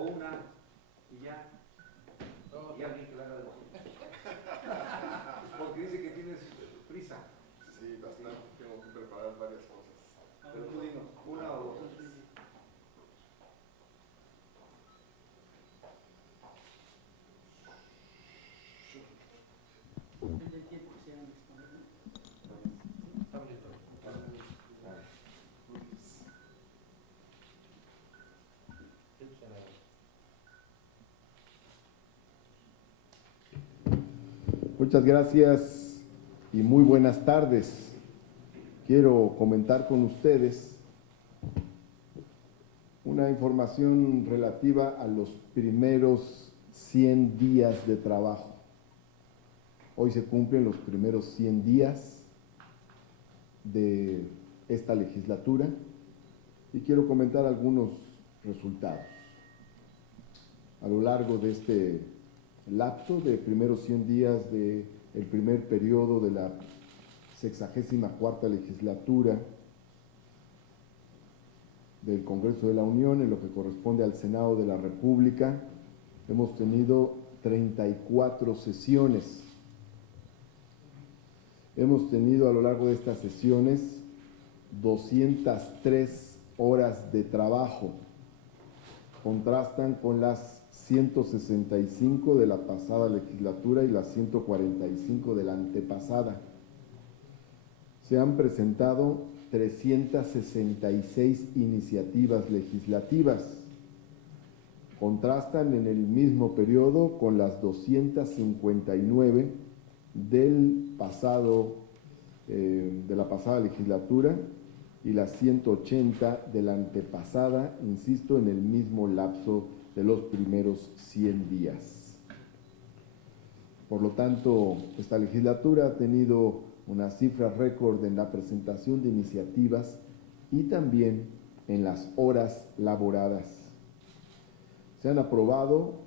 o una y ya. Y alguien que la haga de porque dice que tienes prisa. Sí, bastante. Tengo que preparar varias cosas. Pero tú dinos, una o dos. Depende del tiempo que se hagan disponibles. Estamos listos. Muchas gracias y muy buenas tardes. Quiero comentar con ustedes una información relativa a los primeros 100 días de trabajo. Hoy se cumplen los primeros 100 días de esta legislatura y quiero comentar algunos resultados. A lo largo de este lapso de primeros 100 días del primer periodo de la 64ª legislatura del Congreso de la Unión, en lo que corresponde al Senado de la República, hemos tenido 34 sesiones. Hemos tenido a lo largo de estas sesiones 203 horas de trabajo. Contrastan con las 165 de la pasada legislatura y las 145 de la antepasada. Se han presentado 366 iniciativas legislativas. Contrastan en el mismo periodo con las 259 del pasado, de la pasada legislatura y las 180 de la antepasada, insisto, en el mismo lapso de los primeros 100 días. Por lo tanto, esta legislatura ha tenido una cifra récord en la presentación de iniciativas y también en las horas laboradas. Se han aprobado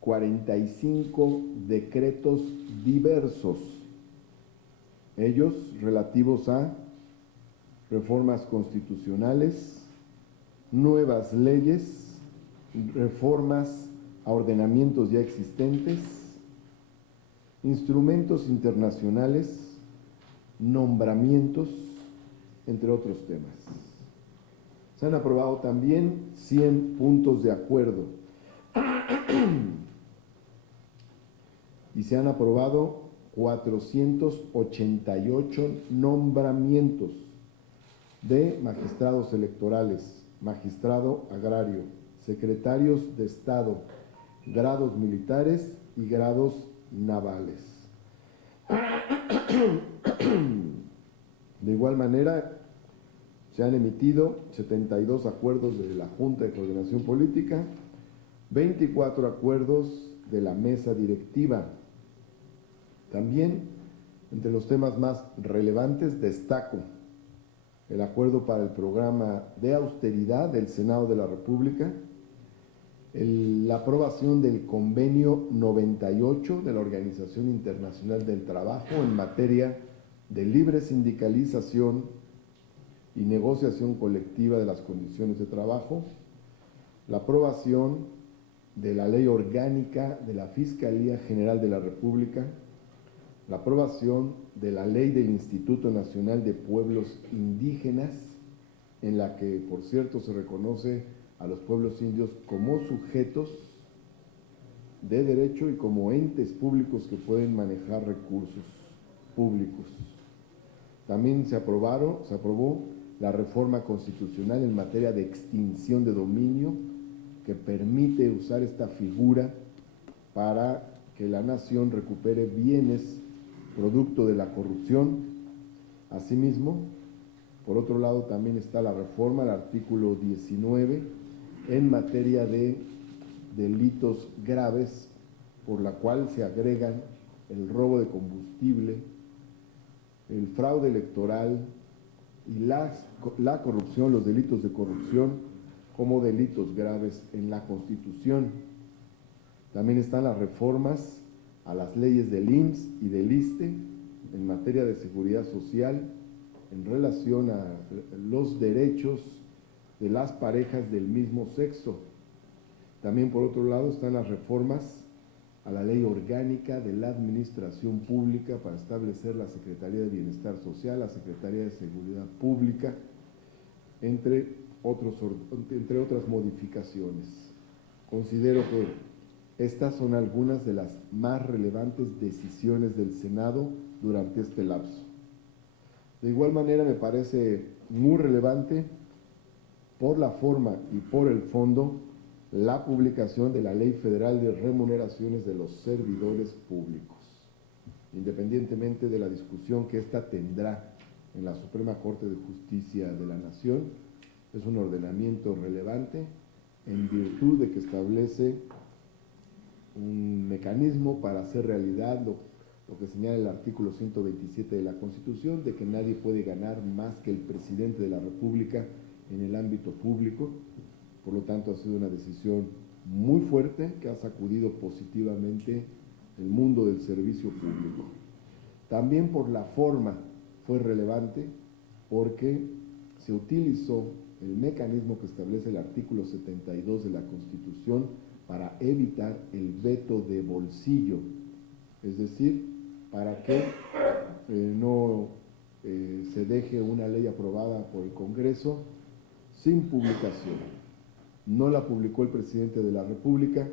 45 decretos diversos, ellos relativos a reformas constitucionales, nuevas leyes, reformas a ordenamientos ya existentes, instrumentos internacionales, nombramientos, entre otros temas. Se han aprobado también 100 puntos de acuerdo y se han aprobado 488 nombramientos de magistrados electorales, magistrado agrario, secretarios de Estado, grados militares y grados navales. De igual manera, se han emitido 72 acuerdos de la Junta de Coordinación Política, 24 acuerdos de la mesa directiva. También, entre los temas más relevantes, destaco el acuerdo para el programa de austeridad del Senado de la República, la aprobación del convenio 98 de la Organización Internacional del Trabajo en materia de libre sindicalización y negociación colectiva de las condiciones de trabajo, la aprobación de la Ley Orgánica de la Fiscalía General de la República, la aprobación de la Ley del Instituto Nacional de Pueblos Indígenas, en la que, por cierto, se reconoce a los pueblos indios como sujetos de derecho y como entes públicos que pueden manejar recursos públicos. También se aprobó la reforma constitucional en materia de extinción de dominio, que permite usar esta figura para que la nación recupere bienes producto de la corrupción. Asimismo, por otro lado, también está la reforma al artículo 19 en materia de delitos graves, por la cual se agregan el robo de combustible, el fraude electoral y la corrupción, los delitos de corrupción como delitos graves en la Constitución. También están las reformas a las leyes del IMSS y del ISSSTE en materia de seguridad social en relación a los derechos de las parejas del mismo sexo, También, por otro lado, están las reformas a la Ley Orgánica de la Administración Pública para establecer la Secretaría de Bienestar Social, la Secretaría de Seguridad Pública, entre otras modificaciones. Considero que estas son algunas de las más relevantes decisiones del Senado durante este lapso. De igual manera, me parece muy relevante, por la forma y por el fondo, la publicación de la Ley Federal de Remuneraciones de los Servidores Públicos, independientemente de la discusión que ésta tendrá en la Suprema Corte de Justicia de la Nación. Es un ordenamiento relevante en virtud de que establece un mecanismo para hacer realidad lo que señala el artículo 127 de la Constitución, de que nadie puede ganar más que el presidente de la República en el ámbito público. Por lo tanto, ha sido una decisión muy fuerte que ha sacudido positivamente el mundo del servicio público. También por la forma fue relevante, porque se utilizó el mecanismo que establece el artículo 72 de la Constitución para evitar el veto de bolsillo, es decir, para que no se deje una ley aprobada por el Congreso sin publicación. No la publicó el presidente de la República,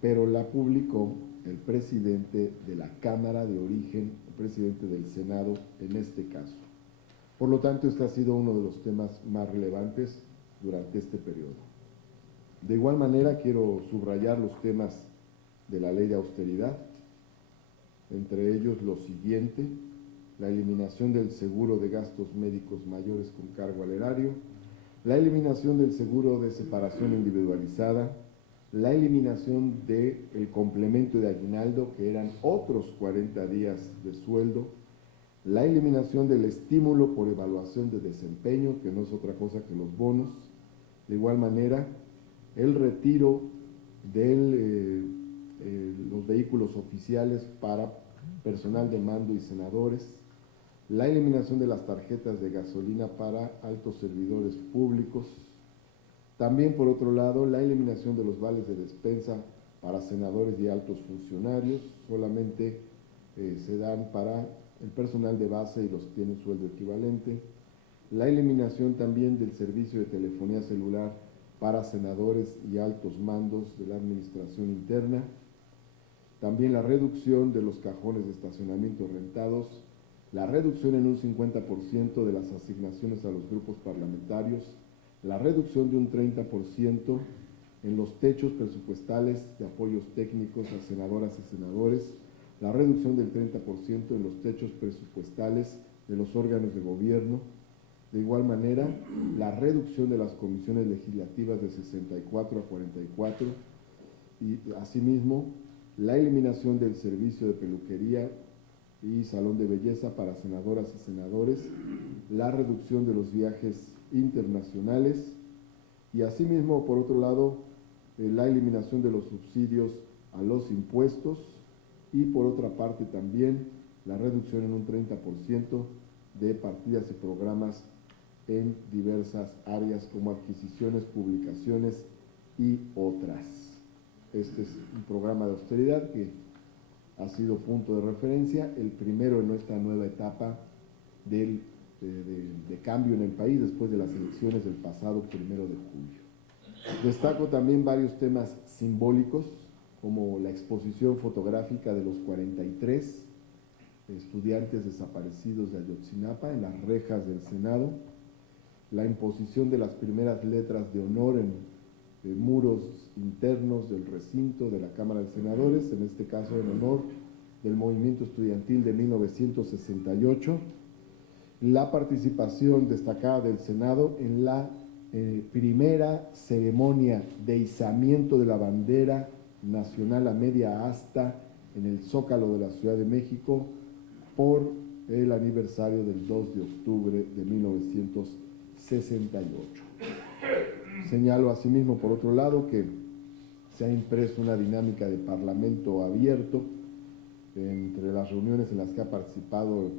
pero la publicó el presidente de la Cámara de origen, el presidente del Senado en este caso. Por lo tanto, este ha sido uno de los temas más relevantes durante este periodo. De igual manera, quiero subrayar los temas de la ley de austeridad, entre ellos lo siguiente: la eliminación del seguro de gastos médicos mayores con cargo al erario, la eliminación del seguro de separación individualizada, la eliminación del complemento de aguinaldo, que eran otros 40 días de sueldo, la eliminación del estímulo por evaluación de desempeño, que no es otra cosa que los bonos. De igual manera, el retiro de los vehículos oficiales para personal de mando y senadores, la eliminación de las tarjetas de gasolina para altos servidores públicos. También, por otro lado, la eliminación de los vales de despensa para senadores y altos funcionarios, solamente se dan para el personal de base y los que tienen sueldo equivalente. La eliminación también del servicio de telefonía celular para senadores y altos mandos de la administración interna. También la reducción de los cajones de estacionamiento rentados, la reducción en un 50% de las asignaciones a los grupos parlamentarios, la reducción de un 30% en los techos presupuestales de apoyos técnicos a senadoras y senadores, la reducción del 30% en los techos presupuestales de los órganos de gobierno. De igual manera, la reducción de las comisiones legislativas de 64 a 44 y asimismo la eliminación del servicio de peluquería y salón de belleza para senadoras y senadores, la reducción de los viajes internacionales y asimismo, por otro lado, la eliminación de los subsidios a los impuestos y por otra parte también la reducción en un 30% de partidas y programas en diversas áreas como adquisiciones, publicaciones y otras. Este es un programa de austeridad que ha sido punto de referencia, el primero en esta nueva etapa de cambio en el país después de las elecciones del pasado 1 de julio. Destaco también varios temas simbólicos, como la exposición fotográfica de los 43 estudiantes desaparecidos de Ayotzinapa en las rejas del Senado, la imposición de las primeras letras de honor en muros internos del recinto de la Cámara de Senadores, en este caso en honor del movimiento estudiantil de 1968, la participación destacada del Senado en la primera ceremonia de izamiento de la bandera nacional a media asta en el Zócalo de la Ciudad de México por el aniversario del 2 de octubre de 1968. Señalo asimismo, por otro lado, que se ha impreso una dinámica de parlamento abierto entre las reuniones en las que ha participado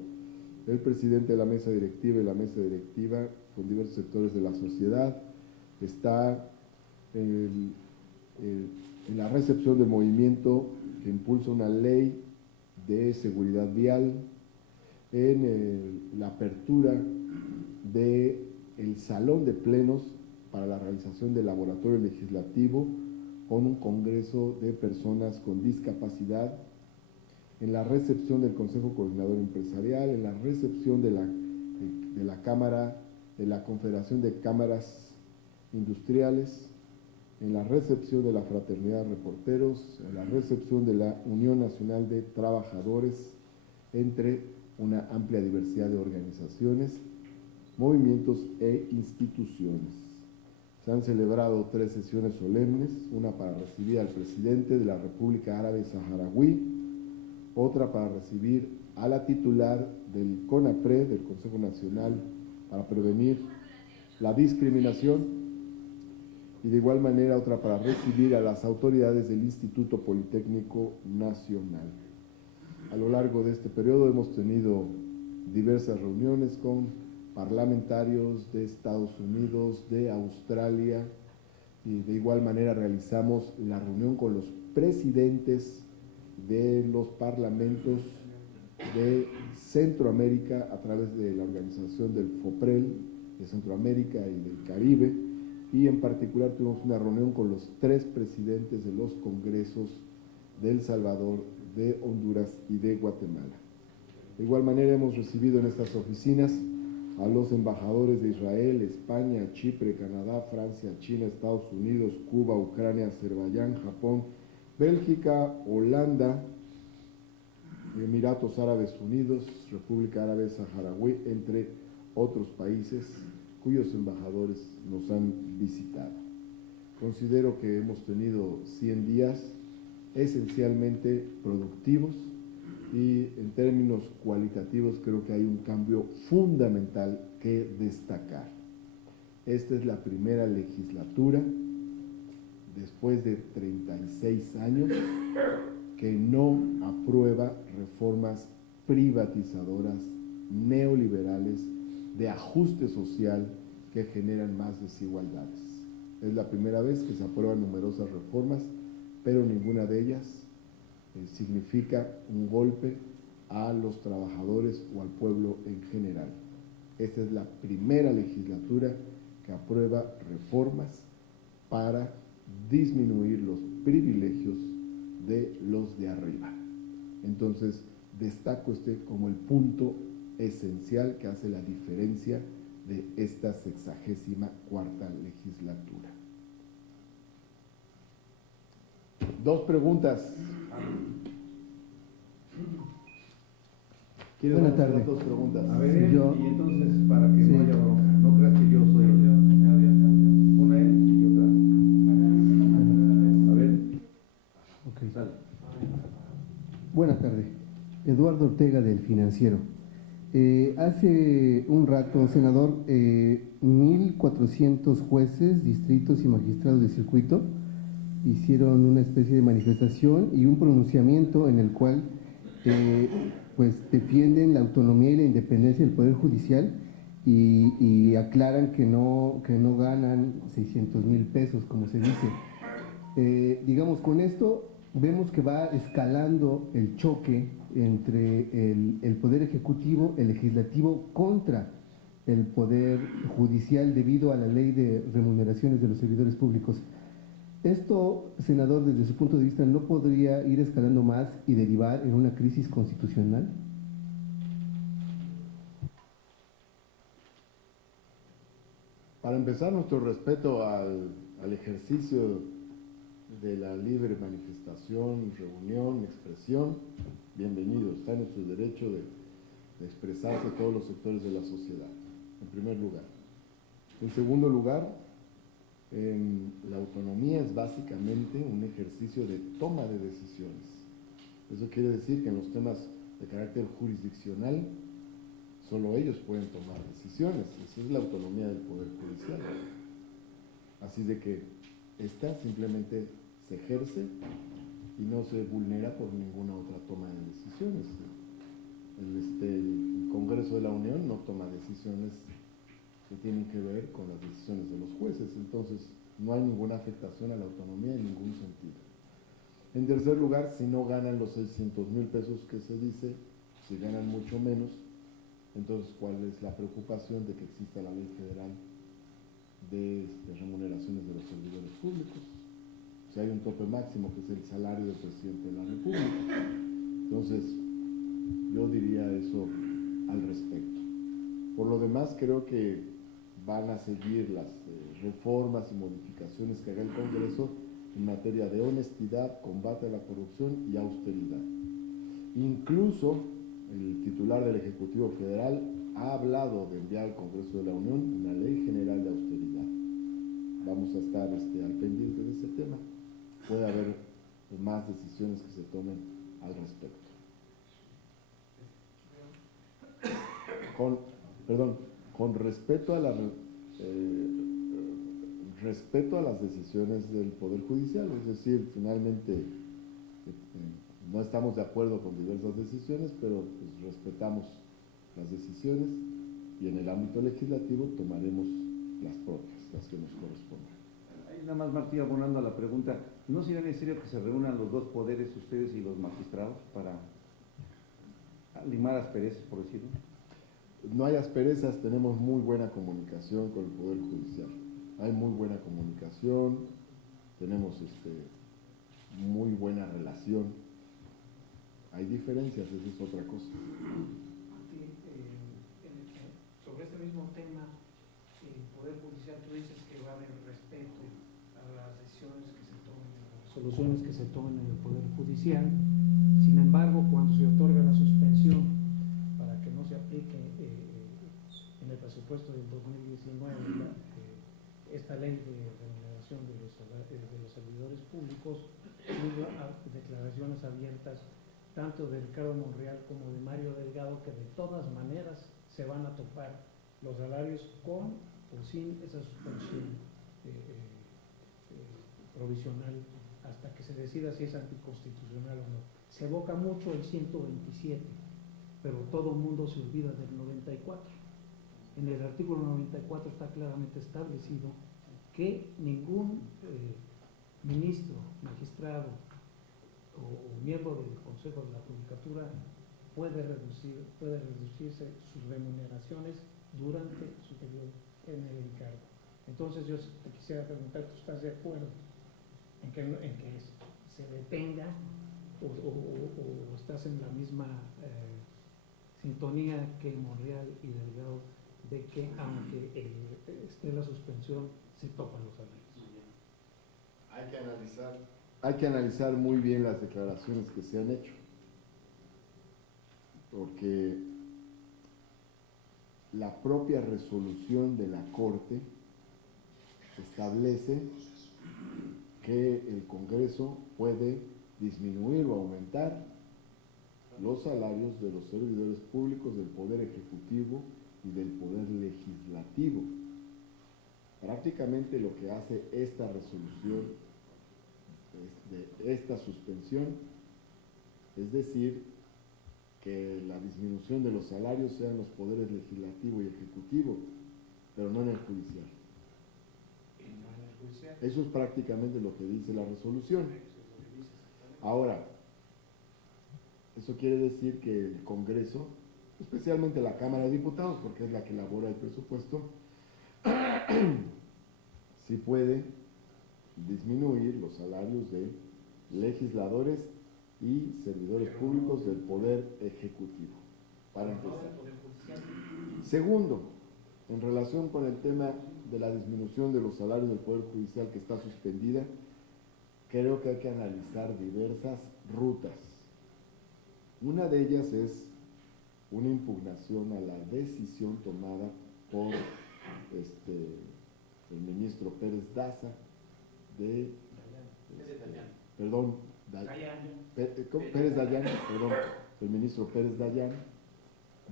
el presidente de la mesa directiva y la mesa directiva con diversos sectores de la sociedad. Está en la recepción del movimiento que impulsa una ley de seguridad vial, en la apertura del salón de plenos para la realización del laboratorio legislativo con un congreso de personas con discapacidad, en la recepción del Consejo Coordinador Empresarial, en la recepción de la Cámara, de la Confederación de Cámaras Industriales, en la recepción de la Fraternidad de Reporteros, en la recepción de la Unión Nacional de Trabajadores, entre una amplia diversidad de organizaciones, movimientos e instituciones. Se han celebrado 3 sesiones solemnes, una para recibir al presidente de la República Árabe Saharaui, otra para recibir a la titular del CONAPRED, del Consejo Nacional para Prevenir la Discriminación, y de igual manera otra para recibir a las autoridades del Instituto Politécnico Nacional. A lo largo de este periodo hemos tenido diversas reuniones con parlamentarios de Estados Unidos, de Australia, y de igual manera realizamos la reunión con los presidentes de los parlamentos de Centroamérica a través de la organización del FOPREL, de Centroamérica y del Caribe, y en particular tuvimos una reunión con los 3 presidentes de los congresos de El Salvador, de Honduras y de Guatemala. De igual manera hemos recibido en estas oficinas a los embajadores de Israel, España, Chipre, Canadá, Francia, China, Estados Unidos, Cuba, Ucrania, Azerbaiyán, Japón, Bélgica, Holanda, Emiratos Árabes Unidos, República Árabe Saharaui, entre otros países cuyos embajadores nos han visitado. Considero que hemos tenido 100 días esencialmente productivos, y en términos cualitativos creo que hay un cambio fundamental que destacar. Esta es la primera legislatura, después de 36 años, que no aprueba reformas privatizadoras, neoliberales, de ajuste social que generan más desigualdades. Es la primera vez que se aprueban numerosas reformas, pero ninguna de ellas significa un golpe a los trabajadores o al pueblo en general. Esta es la primera legislatura que aprueba reformas para disminuir los privilegios de los de arriba. Entonces, destaco este como el punto esencial que hace la diferencia de esta 64ª legislatura. 2 preguntas. ¿Quieren Buenas hacer tardes. 2 preguntas? A ver, Yo- y entonces, para que Sí. no haya bronca, no creas que yo soy una él y otra. A ver, Ok. sale. Buenas tardes. Eduardo Ortega del Financiero. Hace un rato, senador, 1.400 jueces, distritos y magistrados de circuito hicieron una especie de manifestación y un pronunciamiento en el cual pues defienden la autonomía y la independencia del Poder Judicial y aclaran que no ganan 600,000 pesos, como se dice. Digamos, con esto vemos que va escalando el choque entre el Poder Ejecutivo, el Legislativo, contra el Poder Judicial debido a la ley de remuneraciones de los servidores públicos. Esto, senador, desde su punto de vista, ¿no podría ir escalando más y derivar en una crisis constitucional? Para empezar, nuestro respeto al ejercicio de la libre manifestación, reunión, expresión. Bienvenidos, están en su derecho de expresarse todos los sectores de la sociedad, en primer lugar. En segundo lugar, la autonomía es básicamente un ejercicio de toma de decisiones. Eso quiere decir que en los temas de carácter jurisdiccional, solo ellos pueden tomar decisiones. Esa es la autonomía del Poder Judicial. Así de que esta simplemente se ejerce y no se vulnera por ninguna otra toma de decisiones. El Congreso de la Unión no toma decisiones que tienen que ver con las decisiones de los jueces. Entonces, No hay ninguna afectación a la autonomía en ningún sentido. En tercer lugar, si no ganan los 600,000 pesos que se dice, si ganan mucho menos, entonces ¿cuál es la preocupación de que exista la ley federal de remuneraciones de los servidores públicos? Si hay un tope máximo que es el salario del presidente de la República. Entonces, yo diría eso al respecto. Por lo demás, creo que van a seguir las reformas y modificaciones que haga el Congreso en materia de honestidad, combate a la corrupción y austeridad. Incluso el titular del Ejecutivo Federal ha hablado de enviar al Congreso de la Unión una ley general de austeridad. Vamos a estar al pendiente de ese tema. Puede haber más decisiones que se tomen al respecto. Con respeto a respeto a las decisiones del Poder Judicial, es decir, finalmente no estamos de acuerdo con diversas decisiones, pero pues, respetamos las decisiones y en el ámbito legislativo tomaremos las propias, las que nos correspondan. Ahí nada más, Martí, abonando a la pregunta, ¿no sería necesario que se reúnan los dos poderes, ustedes y los magistrados, para limar asperezas, por decirlo? No hay asperezas, tenemos muy buena comunicación con el Poder Judicial. Hay muy buena comunicación, tenemos muy buena relación. Hay diferencias, esa es otra cosa. Sobre este mismo tema, el Poder Judicial, tú dices que va a haber respeto a las decisiones que se tomen, a las resoluciones que se tomen en el Poder Judicial. Sin embargo, cuando se otorga la suspensión para que no se aplique en el presupuesto del 2019 esta ley de remuneración de los servidores públicos, hubo declaraciones abiertas tanto de Ricardo Monreal como de Mario Delgado que de todas maneras se van a topar los salarios con o sin esa suspensión provisional hasta que se decida si es anticonstitucional o no. Se evoca mucho el 127, pero todo el mundo se olvida del 94. En el artículo 94 está claramente establecido que ningún ministro, magistrado o miembro del Consejo de la Judicatura puede reducirse sus remuneraciones durante su periodo en el encargo. Entonces yo te quisiera preguntar, ¿tú estás de acuerdo en que se detenga o estás en la misma sintonía que Monreal y Delgado de que aunque esté la suspensión se topan los salarios? Hay que analizar muy bien las declaraciones que se han hecho, porque la propia resolución de la Corte establece que el Congreso puede disminuir o aumentar los salarios de los servidores públicos del Poder Ejecutivo y del Poder Legislativo. Prácticamente lo que hace esta resolución de esta suspensión es decir que la disminución de los salarios sea en los poderes legislativo y ejecutivo, pero no en el judicial. Eso es prácticamente lo que dice la resolución. Ahora, eso quiere decir que el Congreso, especialmente la Cámara de Diputados, porque es la que elabora el presupuesto, sí puede disminuir los salarios de legisladores y servidores públicos del Poder Ejecutivo, para empezar. Segundo, en relación con el tema de la disminución de los salarios del Poder Judicial que está suspendida, creo que hay que analizar diversas rutas. Una de ellas es una impugnación a la decisión tomada por el ministro Pérez Daza de el ministro Pérez Dayán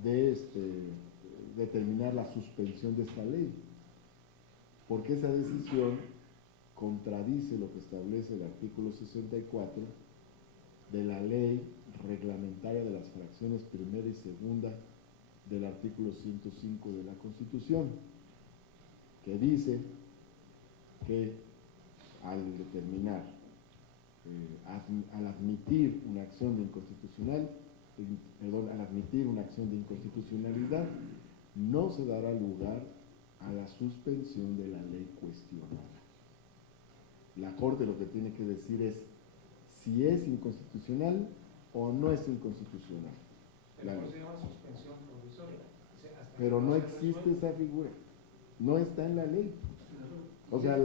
de determinar la suspensión de esta ley, porque esa decisión contradice lo que establece el artículo 64 de la ley reglamentaria de las fracciones primera y segunda del artículo 105 de la Constitución, que dice que al determinar, al admitir una acción de al admitir una acción de inconstitucionalidad, no se dará lugar a la suspensión de la ley cuestionada. La Corte lo que tiene que decir es si es inconstitucional o no es inconstitucional. Pero se llama suspensión provisoria. Pero no existe esa figura, no está en la ley. O sea,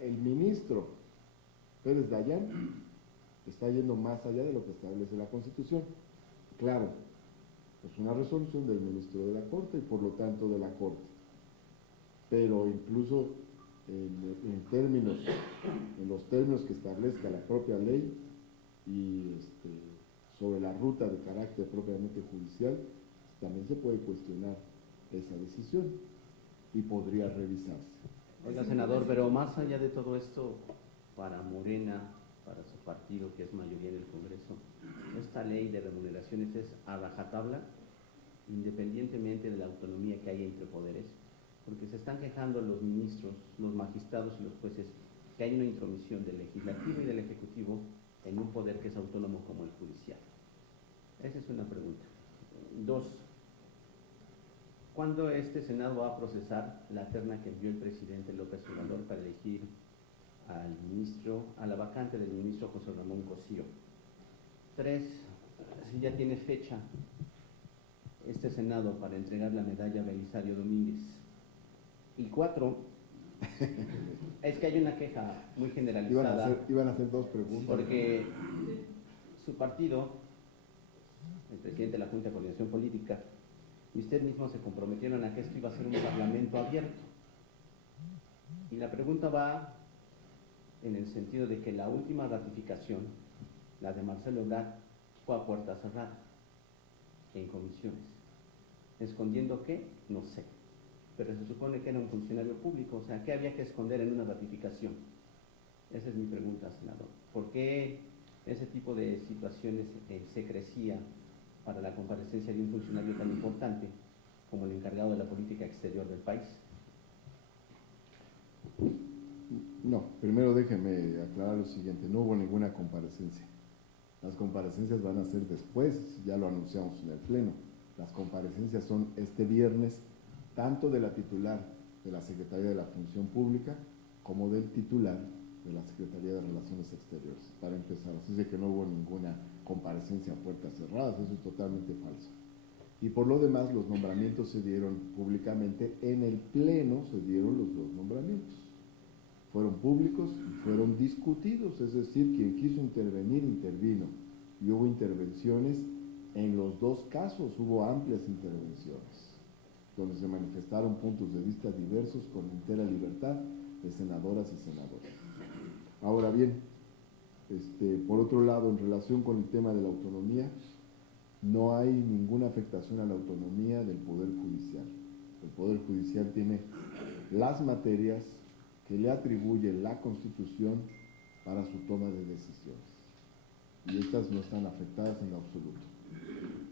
el ministro Pérez Dayán está yendo más allá de lo que establece la Constitución. Claro, es una resolución del ministro de la Corte y por lo tanto de la Corte. Pero incluso en los términos que establezca la propia ley y sobre la ruta de carácter propiamente judicial, también se puede cuestionar esa decisión y podría revisarse. Oiga, senador, pero más allá de todo esto, para Morena, para su partido, que es mayoría en el Congreso, esta ley de remuneraciones es a rajatabla, independientemente de la autonomía que hay entre poderes, porque se están quejando los ministros, los magistrados y los jueces que hay una intromisión del legislativo y del ejecutivo en un poder que es autónomo como el judicial. Esa es una pregunta. 2. ¿Cuándo este Senado va a procesar la terna que envió el presidente López Obrador para elegir al ministro, a la vacante del ministro José Ramón Cosío? 3. Si ya tiene fecha este Senado para entregar la medalla a Belisario Domínguez. Y 4, es que hay una queja muy generalizada. Iban a hacer 2 preguntas. Porque su partido, el presidente de la Junta de Coordinación Política, y usted mismo se comprometieron a que esto iba a ser un parlamento abierto. Y la pregunta va en el sentido de que la última ratificación, la de Marcelo Ebrard, fue a puerta cerrada, en comisiones. ¿Escondiendo qué? No sé. Pero se supone que era un funcionario público, o sea, ¿qué había que esconder en una ratificación? Esa es mi pregunta, senador. ¿Por qué ese tipo de situaciones se crecía para la comparecencia de un funcionario tan importante como el encargado de la política exterior del país? No, primero déjeme aclarar lo siguiente, no hubo ninguna comparecencia. Las comparecencias van a ser después, ya lo anunciamos en el Pleno. Las comparecencias son este viernes, tanto de la titular de la Secretaría de la Función Pública como del titular de la Secretaría de Relaciones Exteriores, para empezar. Así es que no hubo ninguna comparecencia a puertas cerradas, eso es totalmente falso. Y por lo demás, los nombramientos se dieron públicamente, en el Pleno se dieron los 2 nombramientos. Fueron públicos y fueron discutidos, es decir, quien quiso intervenir, intervino. Y hubo intervenciones en los 2 casos, hubo amplias intervenciones, donde se manifestaron puntos de vista diversos con entera libertad de senadoras y senadores. Ahora bien, por otro lado, en relación con el tema de la autonomía, no hay ninguna afectación a la autonomía del Poder Judicial. El Poder Judicial tiene las materias que le atribuye la Constitución para su toma de decisiones. Y estas no están afectadas en lo absoluto.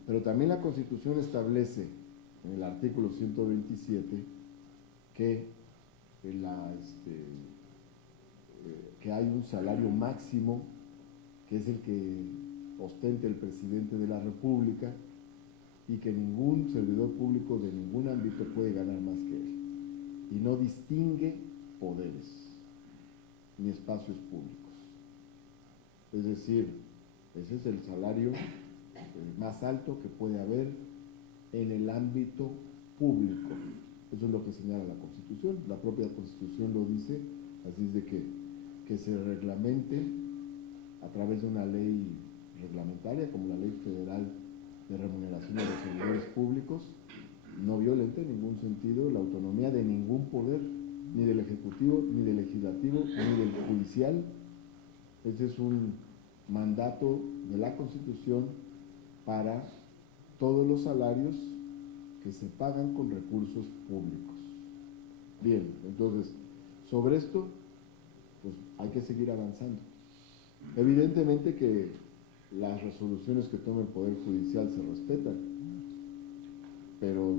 Pero también la Constitución establece en el artículo 127 que hay un salario máximo que es el que ostenta el presidente de la República y que ningún servidor público de ningún ámbito puede ganar más que él. Y no distingue poderes ni espacios públicos. Es decir, ese es el salario más alto que puede haber en el ámbito público. Eso es lo que señala la Constitución, la propia Constitución lo dice, así es de que se reglamente a través de una ley reglamentaria, como la Ley Federal de Remuneración de los Servidores Públicos, no violenta en ningún sentido la autonomía de ningún poder, ni del Ejecutivo, ni del Legislativo, ni del Judicial. Ese es un mandato de la Constitución para todos los salarios que se pagan con recursos públicos. Bien, entonces, sobre esto, pues hay que seguir avanzando. Evidentemente que las resoluciones que tome el Poder Judicial se respetan, pero